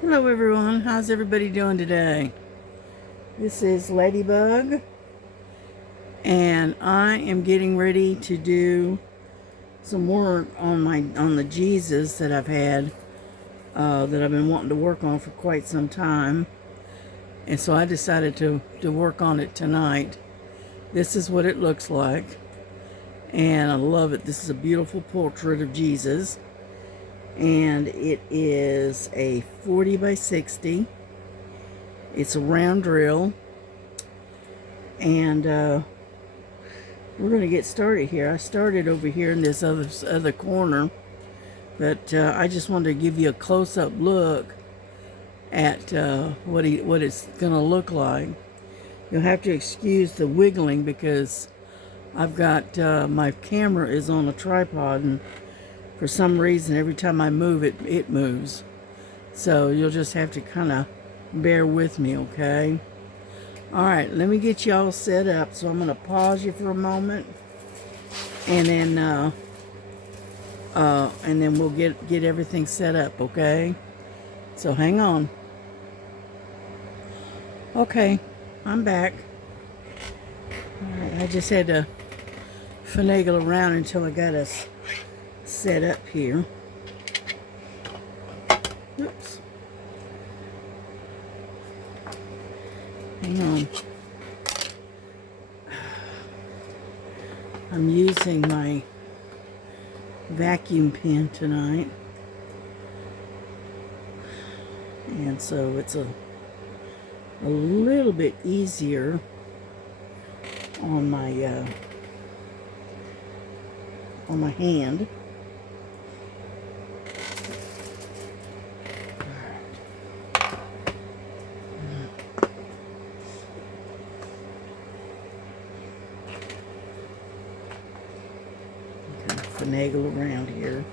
Hello everyone, how's everybody doing today? This is Ladybug, and I am getting ready to do some work on the Jesus that I've had that I've been wanting to work on for quite some time, and so I decided to work on it tonight. This is what it looks like, and I love it. This is a beautiful portrait of Jesus, and it is a 40 by 60. It's a round drill, and we're going to get started here. I started over here in this other corner, but I just wanted to give you a close-up look at what it's going to look like. You'll have to excuse the wiggling because I've got my camera is on a tripod, and for some reason every time I move it, it moves. So you'll just have to kind of bear with me, okay? All right, let me get y'all set up. So I'm going to pause you for a moment, and then we'll get everything set up, okay? So hang on. Okay, I'm back. All right, I just had to finagle around until I got us set up here. Oops. Hang on. I'm using my vacuum pen tonight, and so it's a little bit easier on my hand. Finagle around here.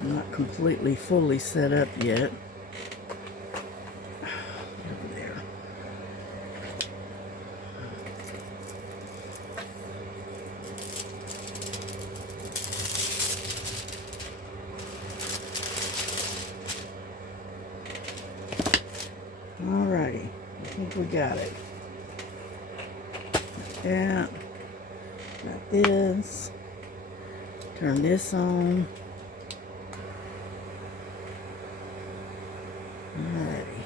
I'm not completely fully set up yet. Over there. Alrighty, I think we got it. Like that. Got this. Turn this on. Alrighty.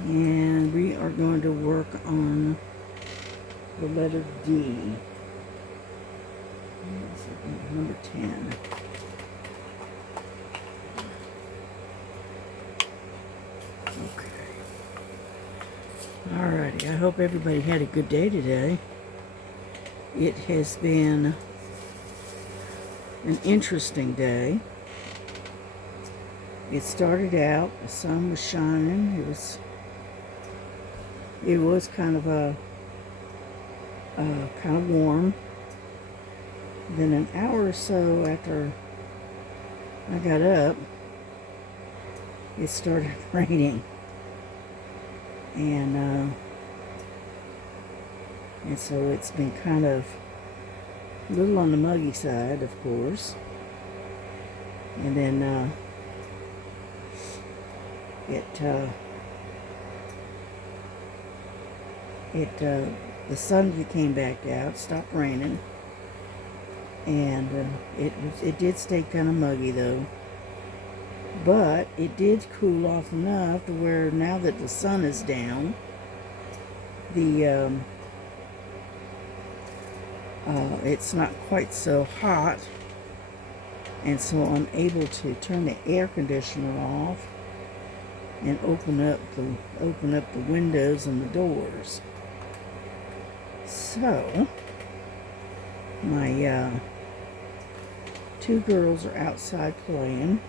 And we are going to work on the letter D. Number 10. Okay. Alrighty, I hope everybody had a good day today. It has been an interesting day. It started out, the sun was shining. It was kind of warm. Then an hour or so after I got up, it started raining, and so it's been kind of a little on the muggy side, of course. And then the sun came back out, stopped raining, and it did stay kind of muggy though. But it did cool off enough to where now that the sun is down, it's not quite so hot, and so I'm able to turn the air conditioner off and open up the windows and the doors. So my two girls are outside playing,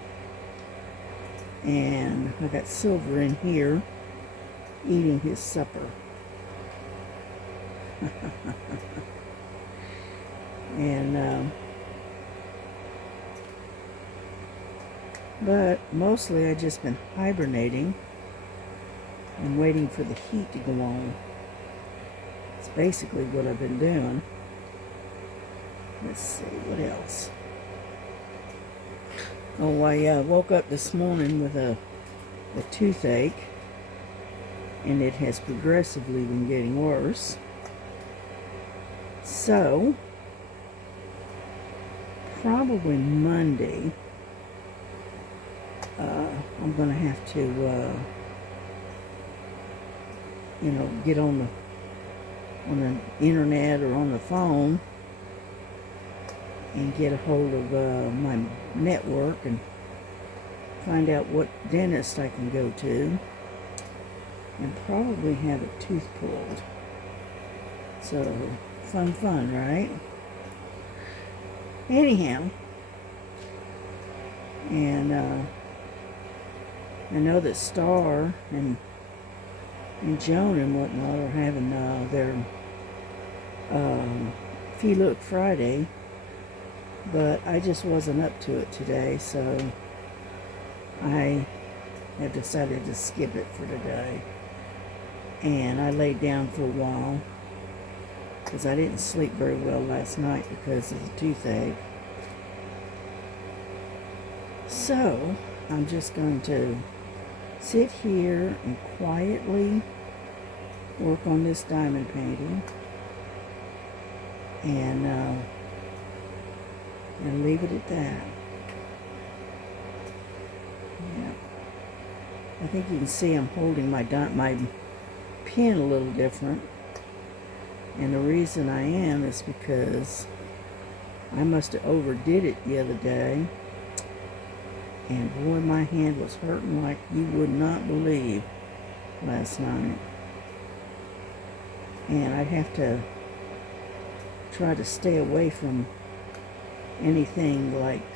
and I got Silver in here eating his supper. And but mostly I've just been hibernating and waiting for the heat to go on. It's basically what I've been doing. Let's see, what else? Oh, I woke up this morning with a toothache, and it has progressively been getting worse. So, probably Monday, I'm going to have to, get on the internet or on the phone and get a hold of my network and find out what dentist I can go to and probably have a tooth pulled. So, fun, right? Anyhow, and I know that Star and Joan and whatnot are having their Fee Look Friday, but I just wasn't up to it today, so I have decided to skip it for today. And I laid down for a while because I didn't sleep very well last night because of the toothache. So I'm just going to sit here and quietly work on this diamond painting and leave it at that. Yeah. I think you can see I'm holding my pen a little different. And the reason I am is because I must have overdid it the other day. And boy, my hand was hurting like you would not believe last night. And I'd have to try to stay away from anything like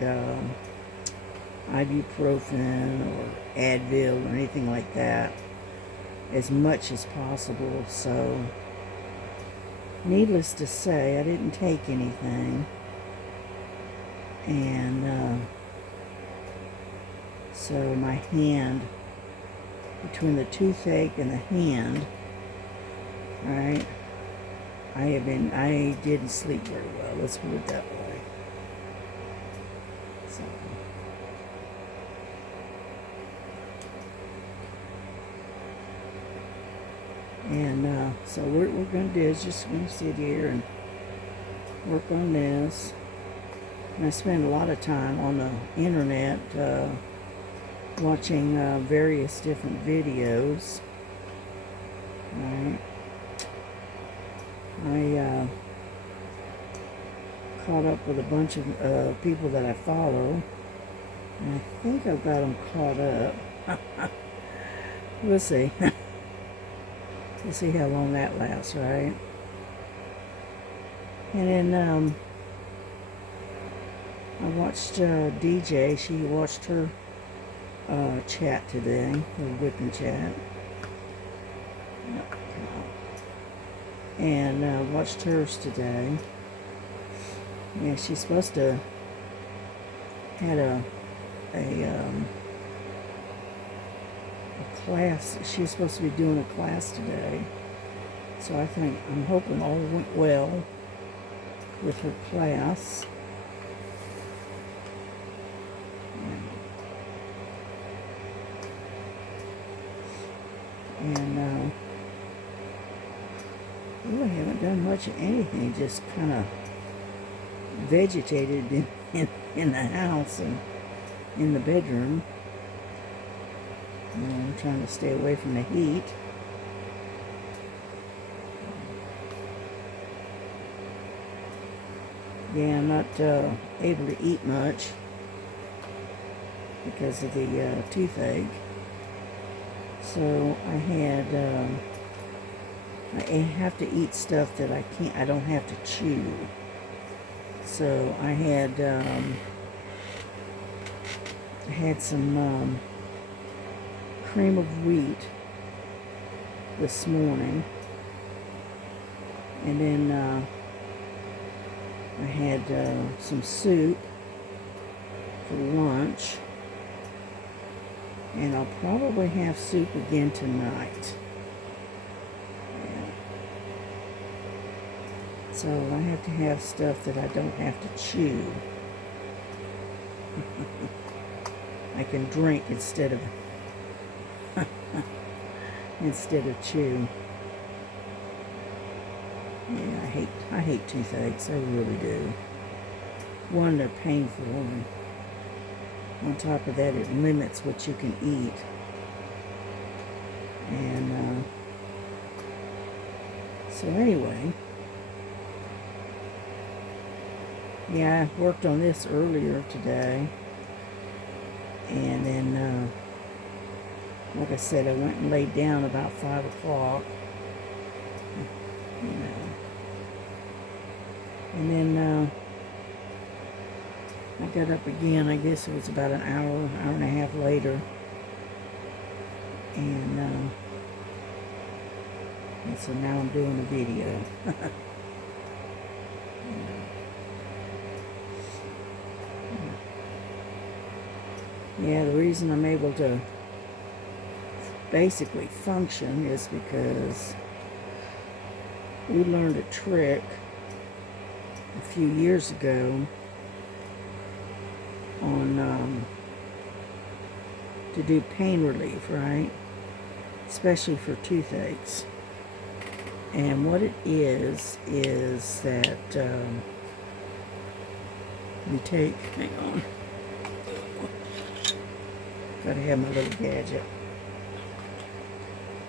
ibuprofen or Advil or anything like that as much as possible. So, needless to say, I didn't take anything. And so my hand, between the toothache and the hand, right, I didn't sleep very well, let's put it that way. So, and so what we're going to do is just going to sit here and work on this. And I spend a lot of time on the internet watching various different videos. Right. I caught up with a bunch of people that I follow, and I think I've got them caught up. We'll see. We'll see how long that lasts, right? And then I watched DJ. She watched her chat today, her whipping chat. And watched hers today. Yeah, she's supposed to had a class. She's supposed to be doing a class today. So I'm hoping all went well with her class. And really haven't done much of anything, just kind of vegetated in the house and in the bedroom. I'm trying to stay away from the heat. Yeah, I'm not able to eat much because of the toothache. So I have to eat stuff that I don't have to chew. So I had some cream of wheat this morning, and then I had some soup for lunch, and I'll probably have soup again tonight. So I have to have stuff that I don't have to chew. I can drink instead of chew. Yeah, I hate toothaches. I really do. One, they're painful, and on top of that, it limits what you can eat. And so anyway, yeah, I worked on this earlier today, and then like I said, I went and laid down about 5 o'clock, you know, and then I got up again. I guess it was about an hour and a half later, and so now I'm doing a video. Yeah, the reason I'm able to basically function is because we learned a trick a few years ago on to do pain relief, right? Especially for toothaches. And what it is that we take, hang on, gotta have my little gadget.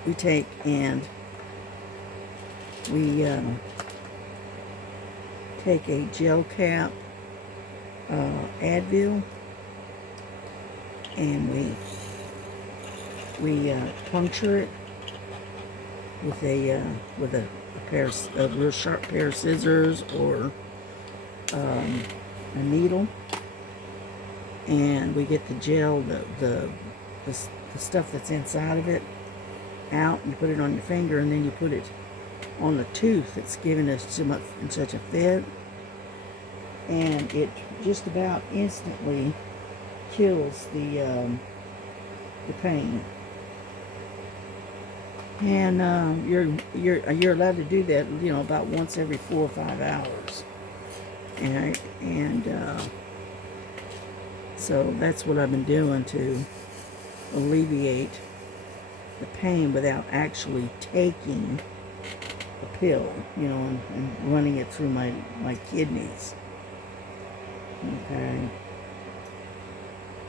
We take and we take a gel cap, Advil, and we puncture it with a real sharp pair of scissors or a needle, and we get the gel, the stuff that's inside of it out, and you put it on your finger, and then you put it on the tooth that's giving us such a fit, and it just about instantly kills the pain. And you're allowed to do that, you know, about once every 4 or 5 hours. And so that's what I've been doing to alleviate the pain without actually taking a pill, you know, and running it through my kidneys. Okay.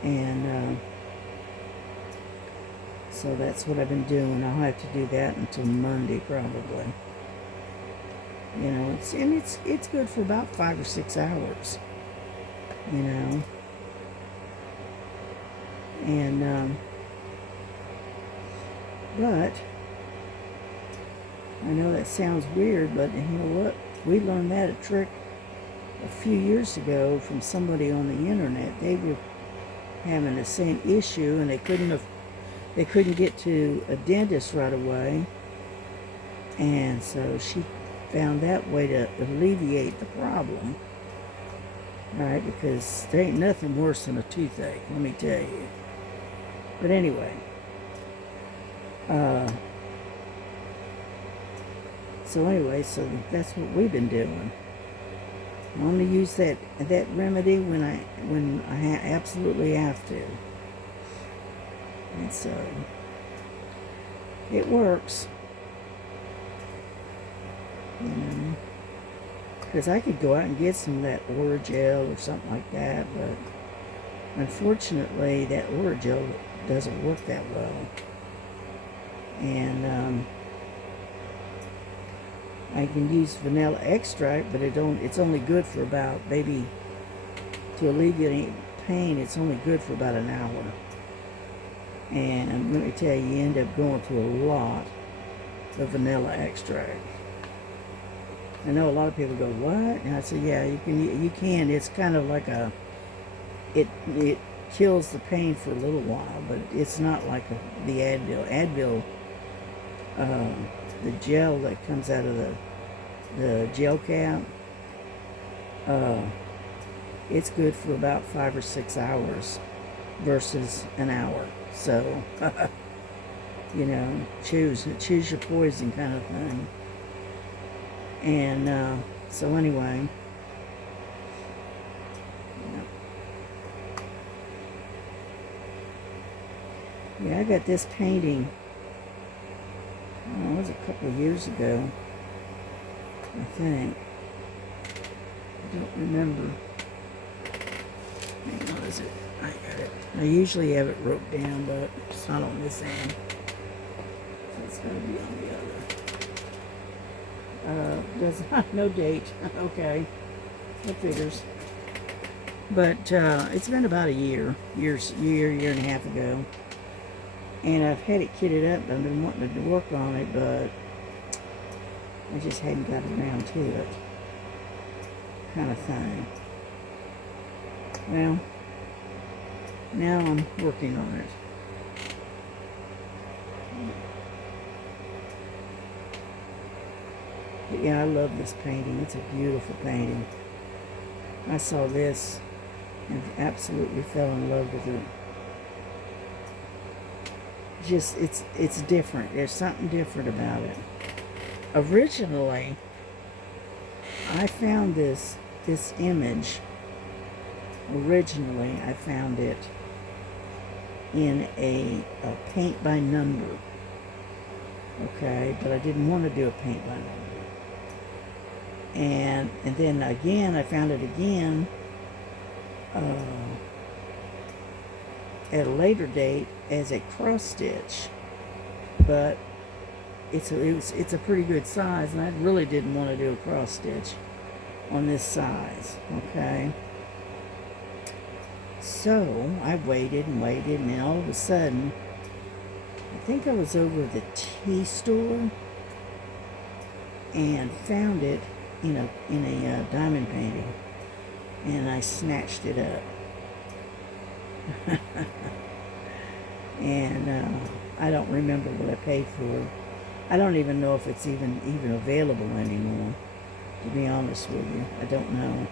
And so that's what I've been doing. I'll have to do that until Monday probably. You know, it's good for about 5 or 6 hours. You know. And but I know that sounds weird, but you know what? We learned that a trick a few years ago from somebody on the internet. They were having the same issue, and they couldn't get to a dentist right away, and so she found that way to alleviate the problem, right? Because there ain't nothing worse than a toothache, let me tell you. But anyway, so that's what we've been doing. I only use that remedy when I absolutely have to. And so it works, you know, because I could go out and get some of that Orajel or something like that, but unfortunately that Orajel doesn't work that well. And I can use vanilla extract, but it's only good for about, maybe, to alleviate pain, it's only good for about an hour. And let me tell you end up going through a lot of vanilla extract. I know a lot of people go, what? And I say, yeah, you can. It's kind of like it kills the pain for a little while, but it's not like the Advil. Advil, the gel that comes out of the gel cap, it's good for about 5 or 6 hours versus an hour. So, you know, choose your poison kind of thing. And so anyway, Yeah, I got this painting, oh, it was a couple of years ago, I think. I don't remember. Hang on, is it? I got it. I usually have it wrote down, but it's not on this end. So it's got to be on the other. Does no date. Okay. It figures. But it's been about a year and a half ago. And I've had it kitted up. I've been wanting to work on it, but I just hadn't got around to it. Kind of thing. Well, now I'm working on it. But yeah, I love this painting. It's a beautiful painting. I saw this and absolutely fell in love with it. Just, it's different. There's something different about it. Originally, I found this image. Originally, I found it in a paint by number. Okay, but I didn't want to do a paint by number. And then again, I found it again at a later date as a cross stitch, but it's a pretty good size, and I really didn't want to do a cross stitch on this size. Okay, so I waited and waited, and then all of a sudden, I think I was over at the tea store and found it in a diamond painting, and I snatched it up. And I don't remember what I paid for it. I don't even know if it's even available anymore, to be honest with you. I don't know.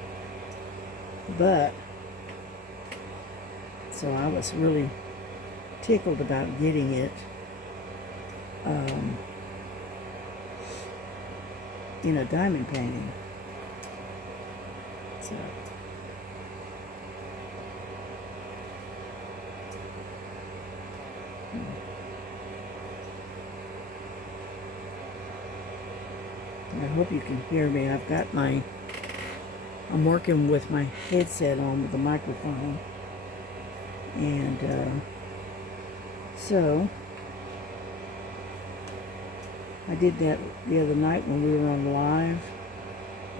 But so I was really tickled about getting it in a diamond painting. So I hope you can hear me. I'm working with my headset on with the microphone. And so I did that the other night when we were on live,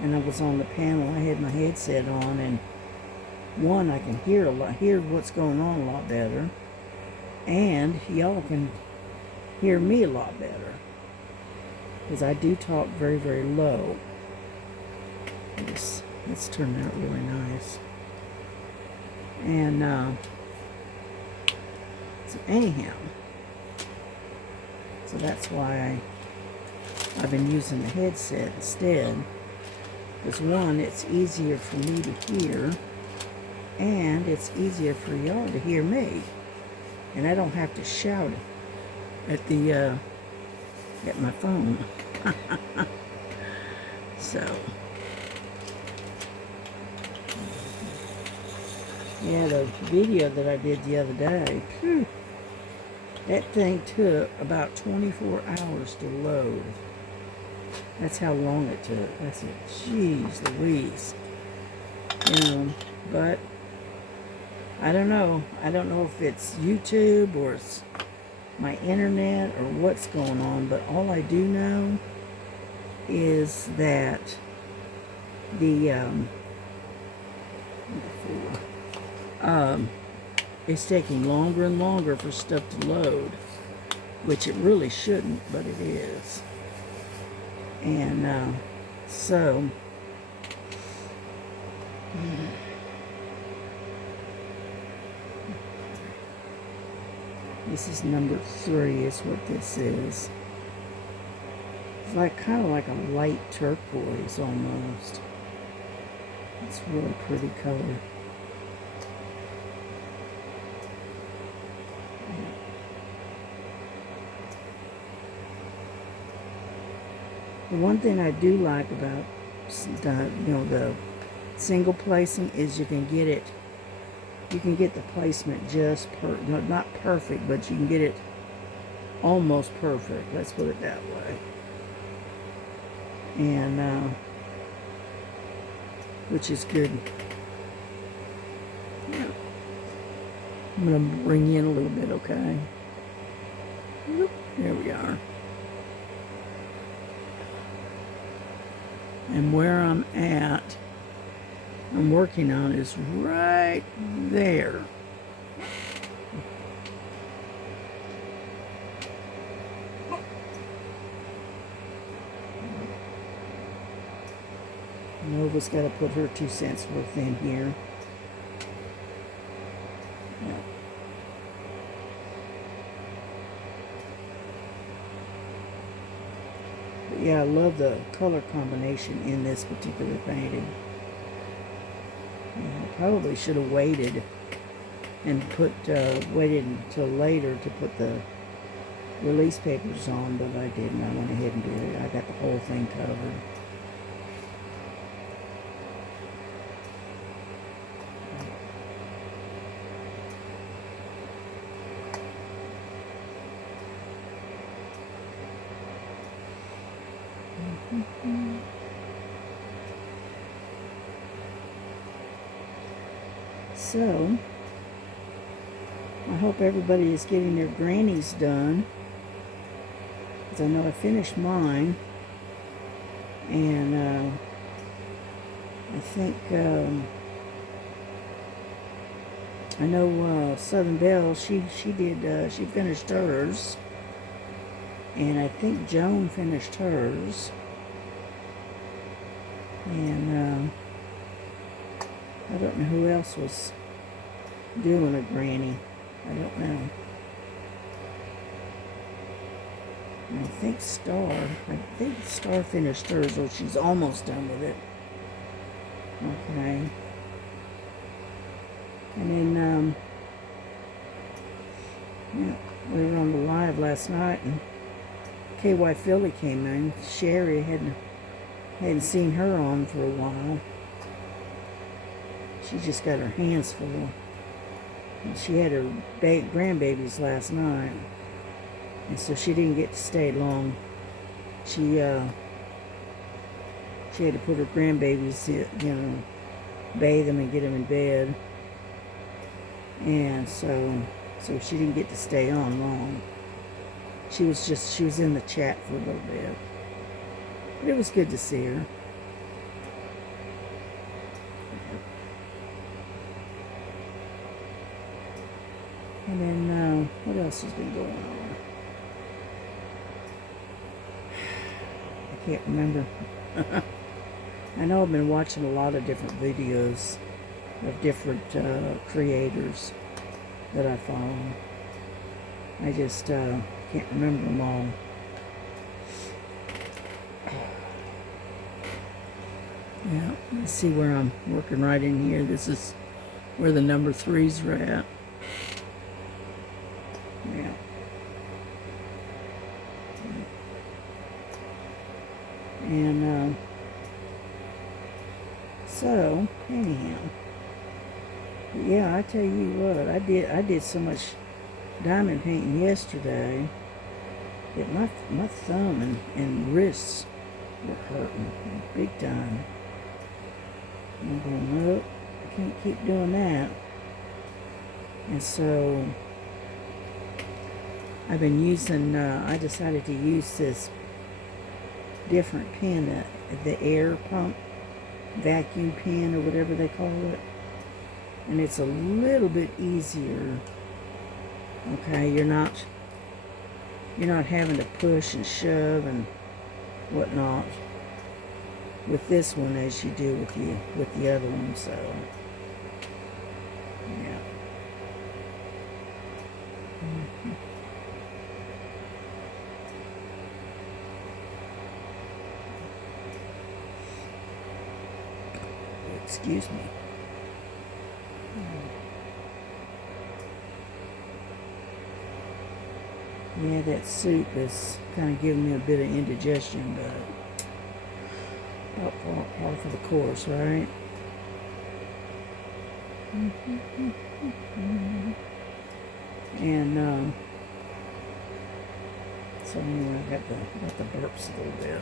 and I was on the panel. I had my headset on, and one, I can hear what's going on a lot better, and y'all can hear me a lot better, because I do talk very, very low. It's turned out really nice. And so anyhow, so that's why I've been using the headset instead, because one, it's easier for me to hear, and it's easier for y'all to hear me, and I don't have to shout at my phone. So yeah, the video that I did the other day, that thing took about 24 hours to load. That's how long it took. I said, geez Louise. But I don't know. I don't know if it's YouTube or it's my internet or what's going on, but all I do know is that it's taking longer and longer for stuff to load, which it really shouldn't, but it is. And so this is number 3 is what this is. It's like kind of like a light turquoise almost. It's a really pretty color. The one thing I do like about the single placing is you can get it you can get the placement just not perfect, but you can get it almost perfect. Let's put it that way. And which is good. Yeah. I'm gonna bring you in a little bit, okay? Whoop, there we are. And where I'm working on is right there. Nova's got to put her 2 cents worth in here. Yeah. But yeah, I love the color combination in this particular painting. I probably should have waited and waited until later to put the release papers on, but I didn't. I went ahead and did it. I got the whole thing covered. So, I hope everybody is getting their grannies done, because I know I finished mine, and I think I know Southern Belle, she finished hers, and I think Joan finished hers, and I don't know who else was doing a granny. I don't know. And I think Star finished hers, or she's almost done with it. Okay. And then, yeah, we were on the live last night, and KY Philly came in. Sherry hadn't seen her on for a while. She just got her hands full. And she had her grandbabies last night, and so she didn't get to stay long. She had to put her grandbabies, bathe them and get them in bed, and so she didn't get to stay on long. She was in the chat for a little bit, but it was good to see her. And then, what else has been going on? I can't remember. I know I've been watching a lot of different videos of different creators that I follow. I just can't remember them all. Yeah, let's see where I'm working right in here. This is where the number 3s are at. Yeah. And so anyhow, yeah, I tell you what, I did so much diamond painting yesterday that my thumb and wrists were hurting big time. I'm going, nope, I can't keep doing that. And so I've been using, I decided to use this different pen, the air pump vacuum pen, or whatever they call it. And it's a little bit easier. Okay, you're not having to push and shove and whatnot with this one as you do with the other one. So yeah. Excuse me. Yeah, that soup is kind of giving me a bit of indigestion, but par for the course, right? And so anyway, I got the burps a little bit.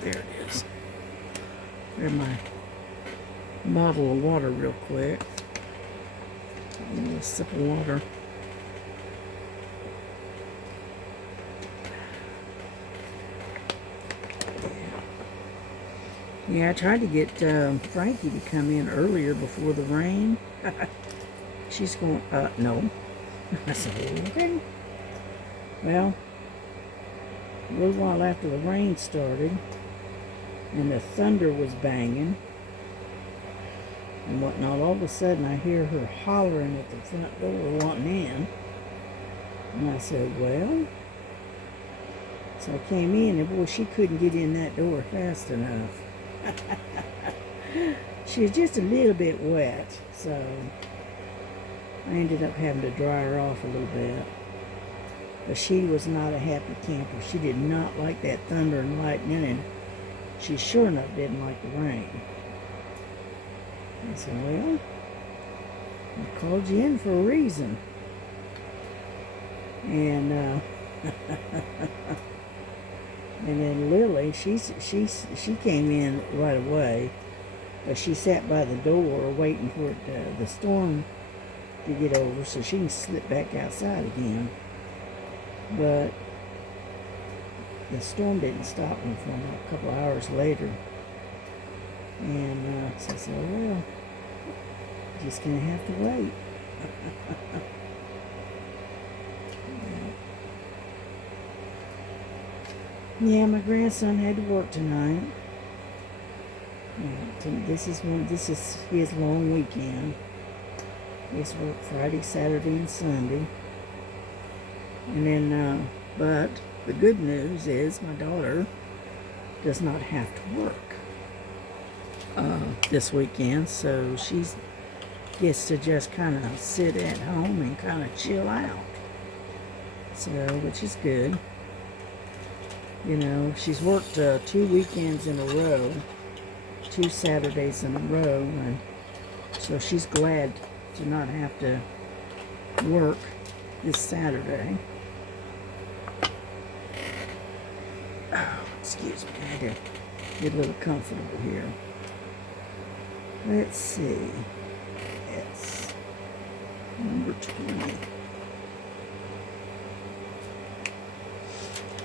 There it is. There's my bottle of water real quick. A little sip of water. Yeah, I tried to get Frankie to come in earlier before the rain. She's going, no. I said, okay. Well, a little while after the rain started, and the thunder was banging and whatnot, all of a sudden I hear her hollering at the front door wanting in. And I said, well, so I came in, and boy, she couldn't get in that door fast enough. She was just a little bit wet, so I ended up having to dry her off a little bit. But she was not a happy camper. She did not like that thunder and lightning, and she sure enough didn't like the rain. I said, well, I called you in for a reason. And and then Lily, she came in right away, but she sat by the door waiting for the storm to get over so she can slip back outside again. But the storm didn't stop until a couple of hours later. And so I said, well, just gonna have to wait. Yeah, my grandson had to work tonight. Yeah, this is his long weekend. He has work Friday, Saturday, and Sunday. And then, but the good news is my daughter does not have to work this weekend, so she gets to just kind of sit at home and kind of chill out. So, which is good. You know, she's worked 2 weekends in a row, 2 Saturdays in a row, and so she's glad to not have to work this Saturday. Oh, excuse me, I had to get a little comfortable here. Let's see. It's number 20.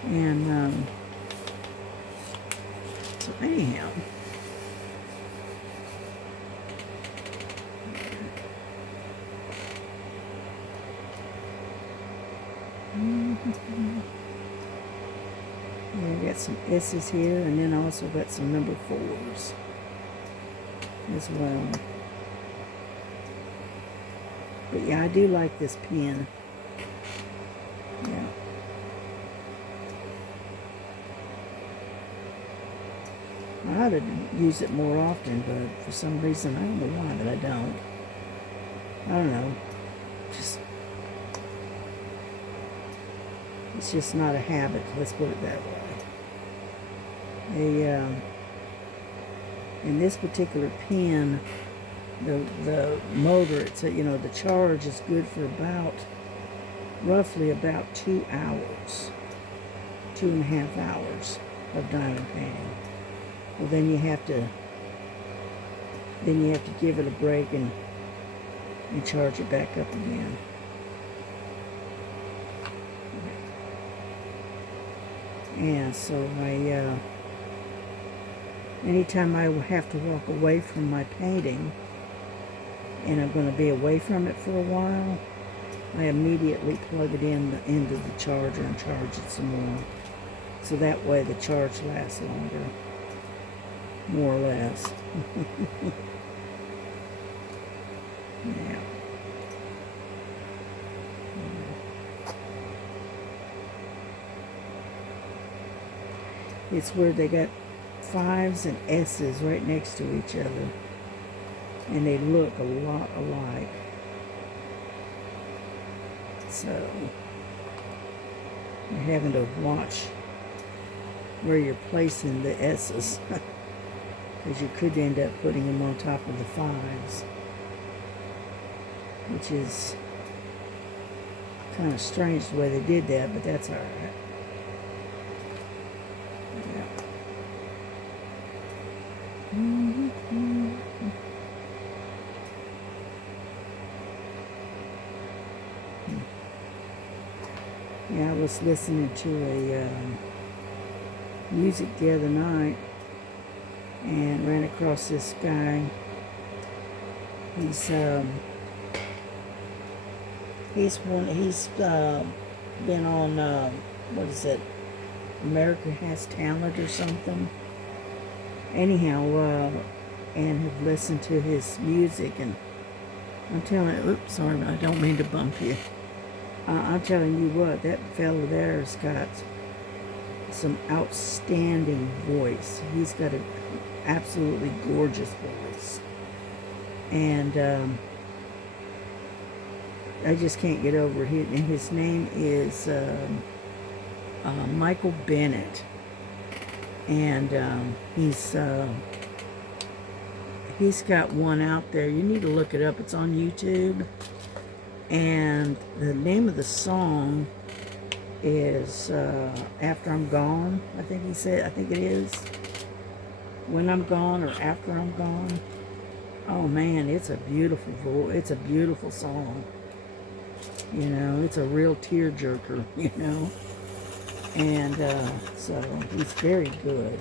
And so anyhow, yeah, I got some S's here, and then I also got some number 4s as well. But yeah, I do like this pen. Yeah. I ought to use it more often, but for some reason, I don't know why, but I don't. I don't know. It's just not a habit, let's put it that way. In this particular pen, the motor, it's the charge is good for roughly about 2 hours, 2.5 hours of diamond painting. Well, then you have to give it a break and charge it back up again. Yeah, so anytime I have to walk away from my painting and I'm going to be away from it for a while, I immediately plug it into the charger and charge it some more. So that way the charge lasts longer. More or less. Yeah. It's where they got 5s and S's right next to each other. And they look a lot alike. So, you're having to watch where you're placing the S's. Because you could end up putting them on top of the 5s. Which is kind of strange the way they did that, but that's alright. Yeah. Yeah, I was listening to a music the other night and ran across this guy. He's been on what is it, America Has Talent or something. Anyhow, and have listened to his music, and I'm telling you, oops, sorry, I don't mean to bump you. I'm telling you what, that fellow there has got some outstanding voice. He's got an absolutely gorgeous voice. And I just can't get over it. And his name is Michael Bennett. And he's got one out there. You need to look it up. It's on YouTube. And the name of the song is After I'm Gone, I think he said. I think it is. When I'm Gone or After I'm Gone. Oh man, it's a beautiful it's a beautiful song. You know, it's a real tearjerker, you know. And so he's very good.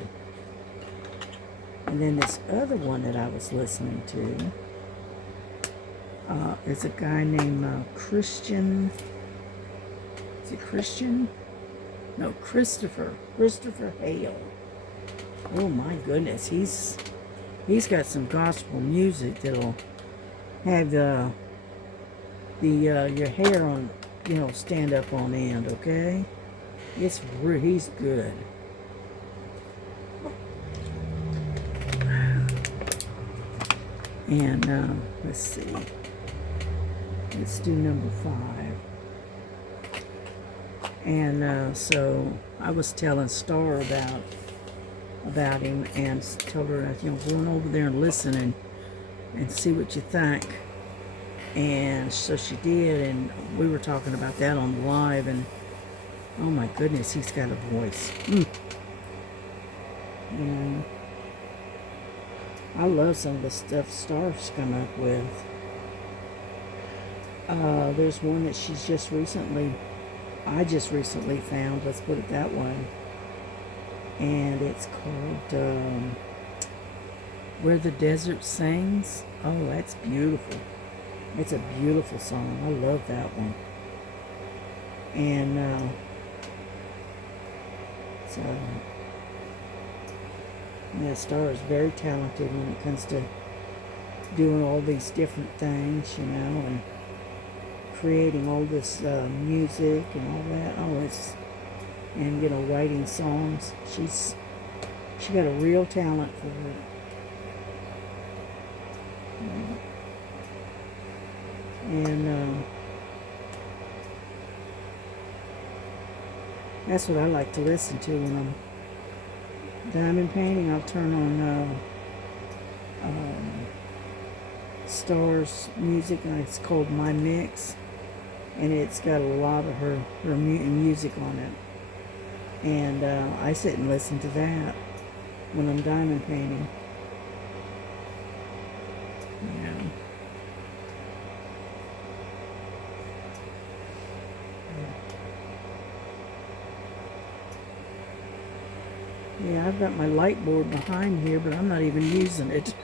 And then this other one that I was listening to is a guy named Christian. Is it Christian? No, Christopher Hale. Oh my goodness, he's got some gospel music that'll have your hair on, you know, stand up on end. Okay, he's good. And let's see. Let's do number 5. And so I was telling Star about him and told her, you know, going over there and listen and see what you think. And so she did, and we were talking about that on the live, and oh my goodness, he's got a voice. You know, I love some of the stuff Star's come up with. There's one that I just recently found, let's put it that way. And it's called Where the Desert Sings. Oh, that's beautiful. It's a beautiful song. I love that one. And so yeah, Star is very talented when it comes to doing all these different things, you know, and creating all this music and all that. Oh, and you know, writing songs. She got a real talent for it. And that's what I like to listen to when I'm diamond painting. I'll turn on Star's music, and it's called My Mix, and it's got a lot of her music on it. And I sit and listen to that when I'm diamond painting. Yeah. Yeah, I've got my light board behind here, but I'm not even using it.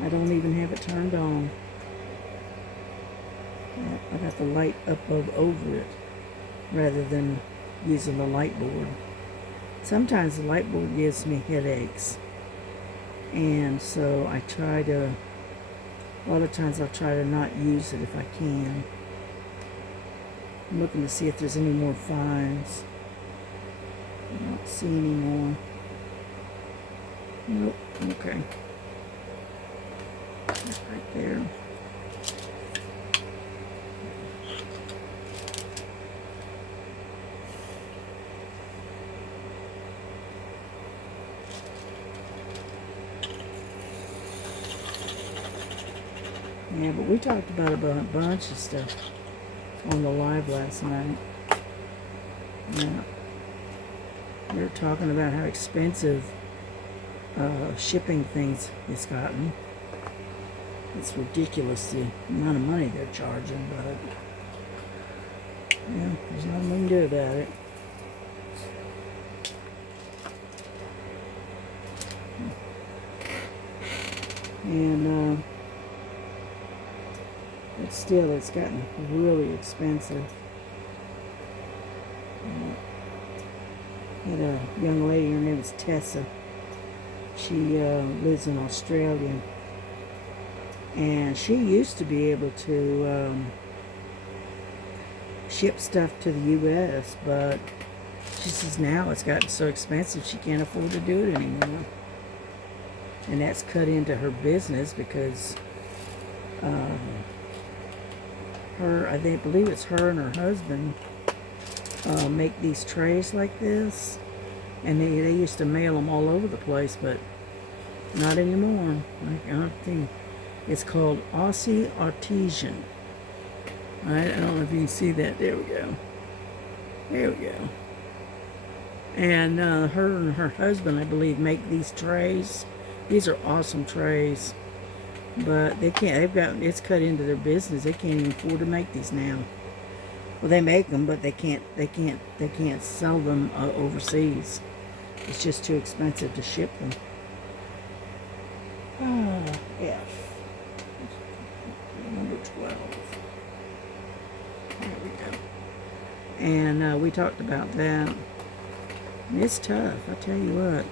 I don't even have it turned on. I got the light up over it rather than using the light board. Sometimes the light board gives me headaches, and so a lot of times I'll try to not use it if I can. I'm looking to see if there's any more 5s. I don't see any more. Nope. Okay. That's right there. Yeah, but we talked about a bunch of stuff on the live last night. Yeah. We were talking about how expensive shipping things has gotten. It's ridiculous the amount of money they're charging, but yeah, there's nothing we can do about it. And but still, it's gotten really expensive. I had a young lady, her name is Tessa. She lives in Australia, and she used to be able to ship stuff to the U.S., but she says now it's gotten so expensive she can't afford to do it anymore. And that's cut into her business because I believe it's her and her husband make these trays like this, and they used to mail them all over the place, but not anymore. I think it's called Aussie Artesian. I don't know if you can see that. There we go. There we go. And her and her husband, I believe, make these trays. These are awesome trays, but they can't. It's cut into their business. They can't even afford to make these now. Well, they make them, but they can't sell them overseas. It's just too expensive to ship them. F. Number 12. There we go. And we talked about that. It's tough, I tell you what.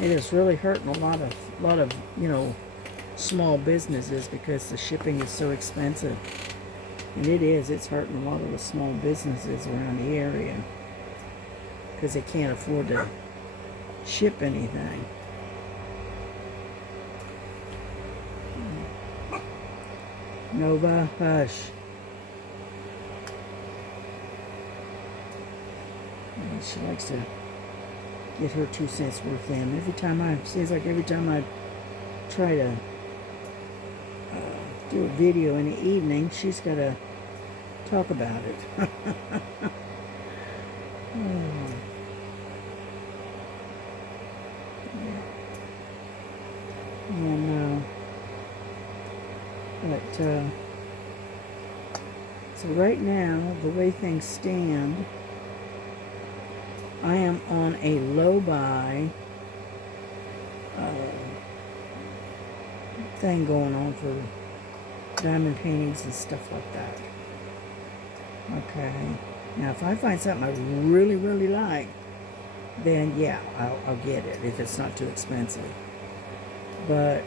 It is really hurting a lot of small businesses because the shipping is so expensive. And it's hurting a lot of the small businesses around the area because they can't afford to ship anything. Nova, hush. She likes to get her 2 cents worth in. Seems like every time I try to do a video in the evening, she's got to talk about it. So right now, the way things stand, I am on a low buy thing going on for diamond paintings and stuff like that. Okay. Now, if I find something I really, really like, then yeah, I'll get it if it's not too expensive. But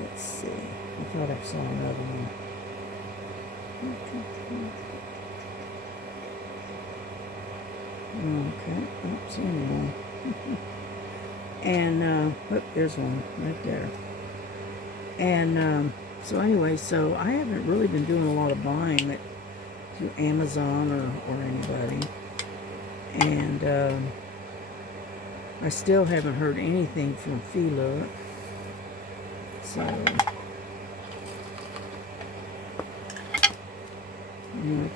let's see. I thought I saw another one. Okay. Oops, anyway. And there's one right there. And so anyway, so I haven't really been doing a lot of buying it through Amazon or anybody. And I still haven't heard anything from Fila. So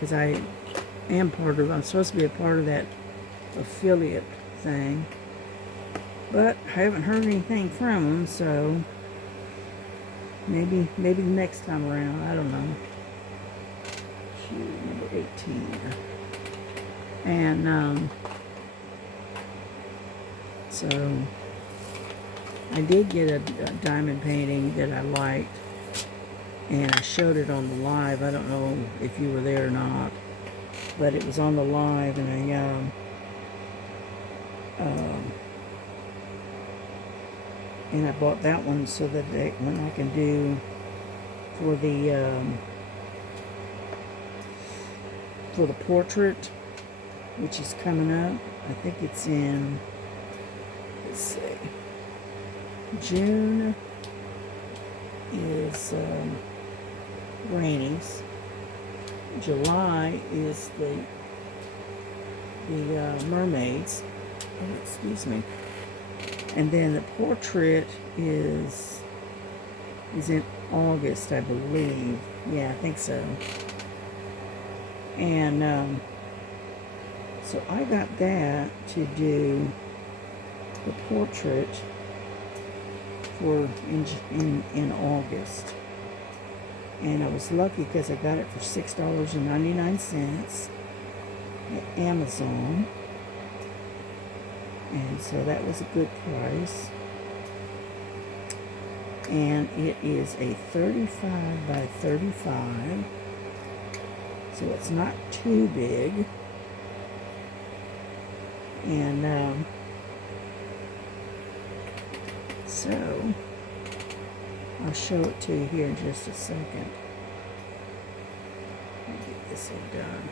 because I'm supposed to be a part of that affiliate thing, but I haven't heard anything from them, so maybe the next time around, I don't know. Number 18. And so I did get a diamond painting that I liked, and I showed it on the live. I don't know if you were there or not, but it was on the live, and I bought that one so that when I can do for the portrait, which is coming up. I think it's in, let's see, June is Rainey's. July is the mermaids. Oh, excuse me. And then the portrait is in August, I believe. Yeah, I think so. And so I got that to do the portrait for in August. And I was lucky because I got it for $6.99 at Amazon. And so that was a good price. And it is a 35 by 35. So it's not too big. And so I'll show it to you here in just a second. Let me get this all done.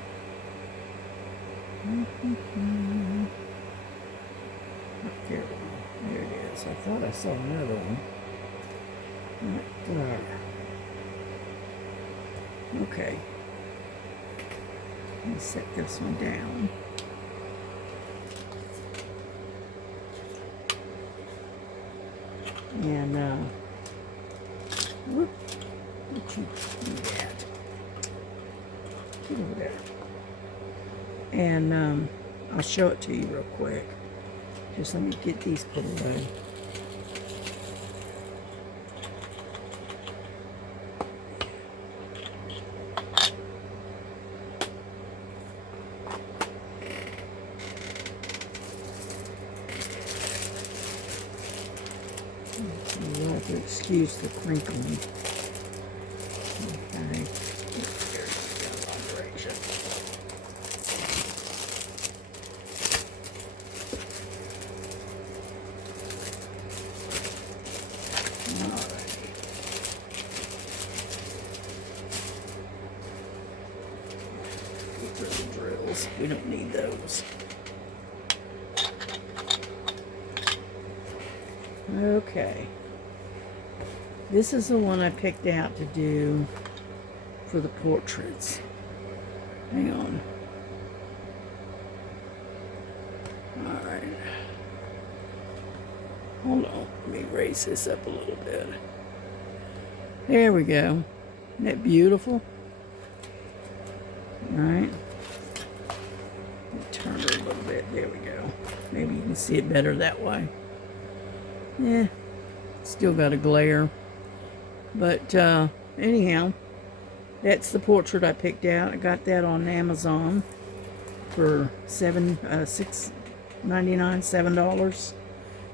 There it is. I thought I saw another one. Right there. Okay. Let me set this one down. And, whoop, don't you do that. Get over there. And, I'll show it to you real quick. Just let me get these put away. You'll have to excuse the crinkling. Okay. Drills. We don't need those. Okay. This is the one I picked out to do for the portraits. Hang on. Alright. Hold on. Let me raise this up a little bit. There we go. Isn't that beautiful? Alright. Turn it a little bit. There we go. Maybe you can see it better that way. Yeah. Still got a glare. But anyhow, that's the portrait I picked out. I got that on Amazon for $7.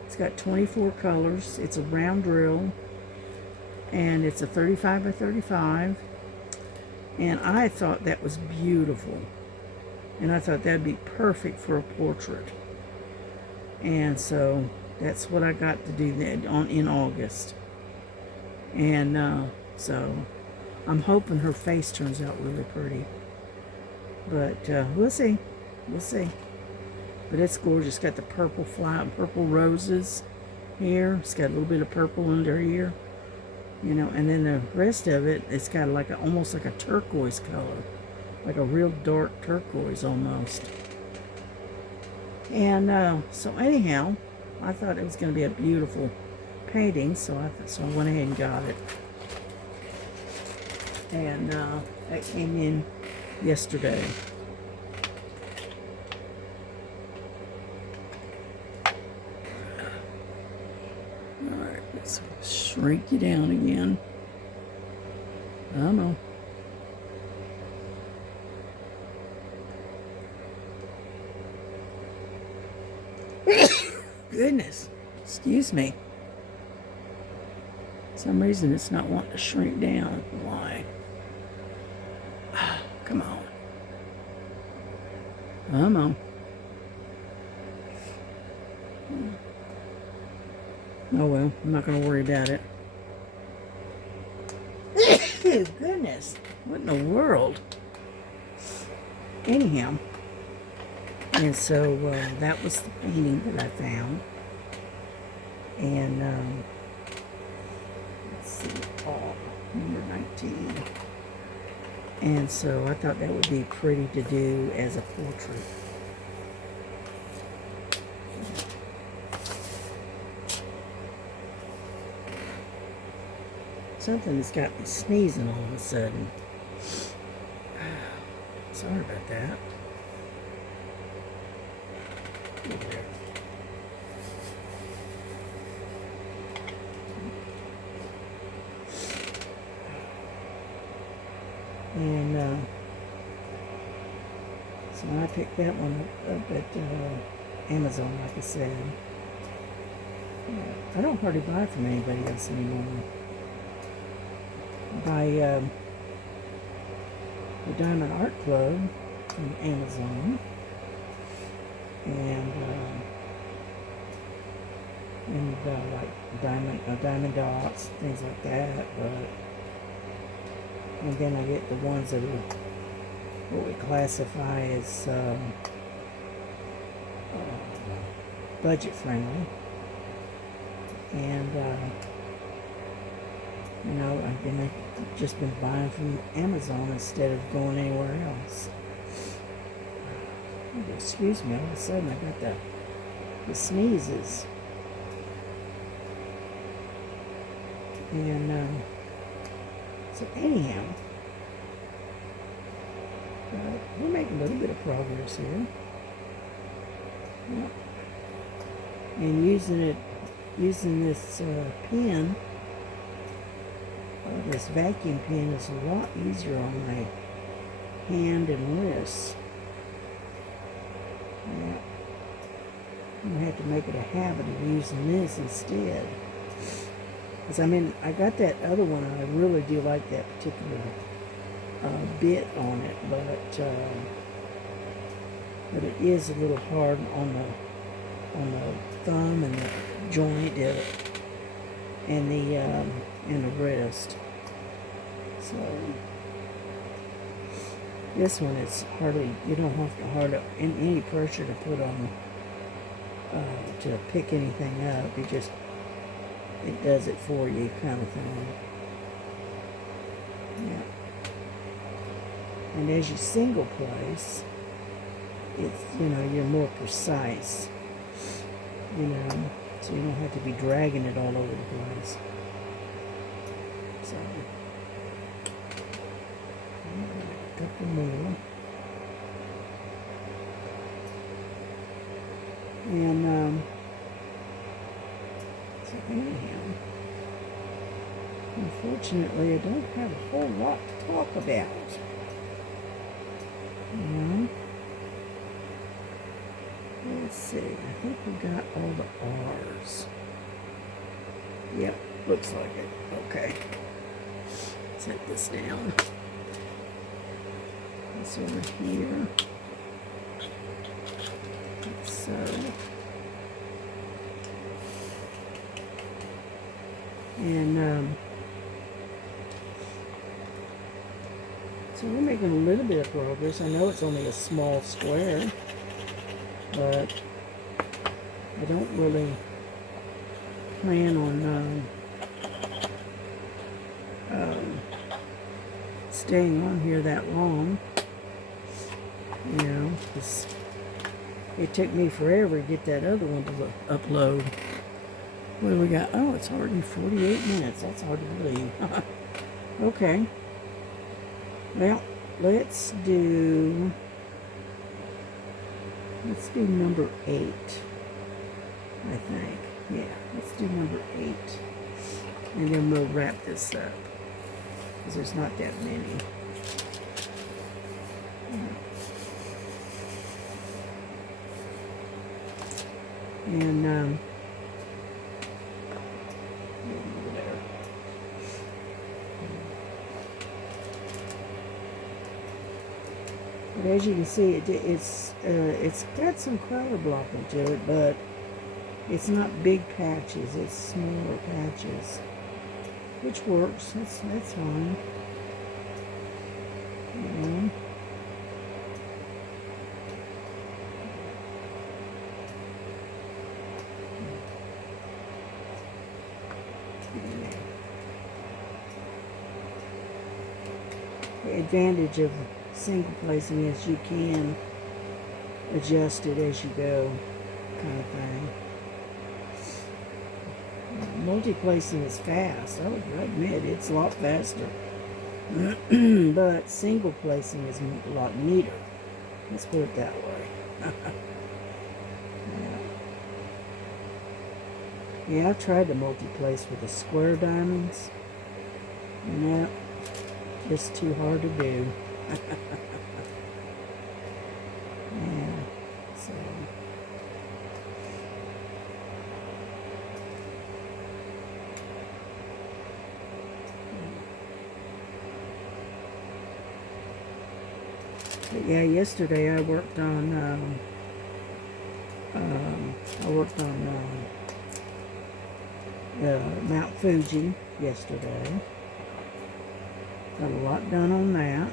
It's got 24 colors. It's a round drill. And it's a 35 by 35. And I thought that was beautiful. And I thought that'd be perfect for a portrait. And so that's what I got to do in August. And so I'm hoping her face turns out really pretty. But we'll see. We'll see. But it's gorgeous. It's got the purple purple roses here. It's got a little bit of purple under here. You know, and then the rest of it, it's got like almost like a turquoise color. Like a real dark turquoise almost. And so anyhow, I thought it was going to be a beautiful painting, so I went ahead and got it. And that came in yesterday. Alright, let's shrink you down again. Come on. Goodness, excuse me. For some reason it's not wanting to shrink down. Why? Come on. Come on. Oh well, I'm not going to worry about it. Goodness, what in the world? Anyhow. And so that was the painting that I found. And let's see, number 19. And so I thought that would be pretty to do as a portrait. Something that's got me sneezing all of a sudden. Sorry about that. And so I picked that one up at Amazon, like I said. I don't hardly buy from anybody else anymore. I buy the Diamond Art Club from Amazon, and like diamond dots, things like that. And then I get the ones that are what we classify as budget friendly. And I've just been buying from Amazon instead of going anywhere else. Excuse me, all of a sudden I got the sneezes. And so anyhow, we're making a little bit of progress here. Yep. And using this pen, this vacuum pen is a lot easier on my hand and wrist. Yeah. I'm going to have to make it a habit of using this instead. Because I got that other one, and I really do like that particular bit on it, but it is a little hard on the thumb and the joint and the wrist. So this one is you don't have to hardly any pressure to put on to pick anything up. It does it for you, kind of thing. Yeah. And as you single place, it's, you're more precise, so you don't have to be dragging it all over the place. So, a couple more. And, so anyhow, unfortunately, I don't have a whole lot to talk about. Let's see. I think we got all the R's. Yep, looks like it. Okay. Set this down. This over here. So. And so we're making a little bit of progress. I know it's only a small square, but I don't really plan on staying on here that long. Because it took me forever to get that other one to upload. What do we got? Oh, it's already 48 minutes. That's hard to believe. Okay. Well, let's do number 8, I think. Yeah, let's do number 8. And then we'll wrap this up, because there's not that many. And, but as you can see, it's got some color blocking to it, but it's not big patches. It's smaller patches, which works. That's fine. The advantage of single placing is you can adjust it as you go, kind of thing. Multi-placing is fast. I would admit it's a lot faster. But single placing is a lot neater. Let's put it that way. Yeah, I tried to multi-place with the square diamonds. No, just too hard to do. Yeah, so. But yeah, yesterday I worked on Mount Fuji yesterday. Got a lot done on that.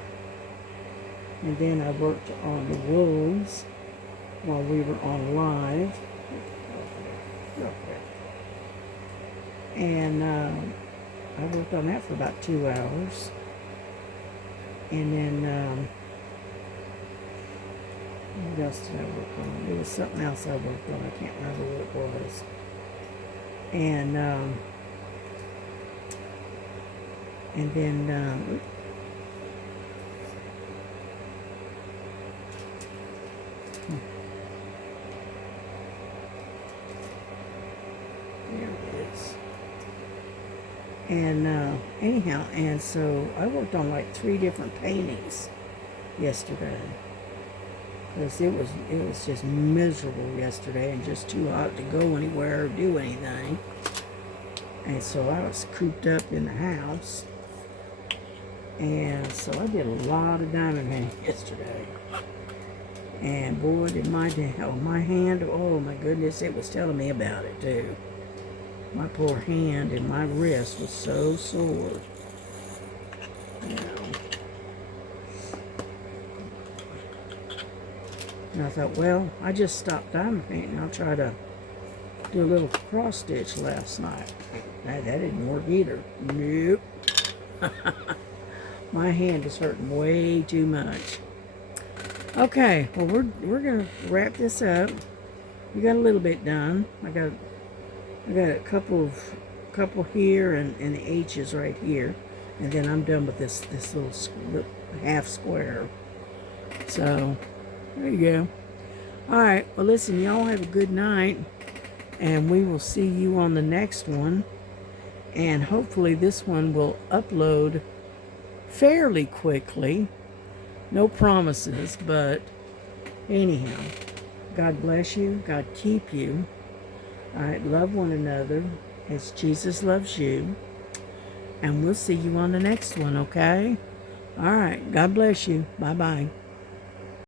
And then I worked on the wolves while we were on live. And I worked on that for about 2 hours. And then, what else did I work on? There was something else I worked on. I can't remember what it was. And then, there it is. And anyhow, and so I worked on like 3 different paintings yesterday. Because it was just miserable yesterday and just too hot to go anywhere or do anything. And so I was cooped up in the house. And so I did a lot of diamond painting yesterday. And boy, did my hand, oh my goodness, it was telling me about it too. My poor hand and my wrist was so sore. You know. And I thought, well, I just stopped diamond painting. I'll try to do a little cross stitch last night. That didn't work either. Nope. My hand is hurting way too much. Okay, well we're gonna wrap this up. We got a little bit done. I got a couple here and the H's right here, and then I'm done with this little half square. So there you go. All right. Well, listen, y'all have a good night, and we will see you on the next one. And hopefully this one will upload fairly quickly. No promises, but anyhow, God bless you. God keep you. All right. Love one another as Jesus loves you. And we'll see you on the next one, okay? All right. God bless you. Bye-bye.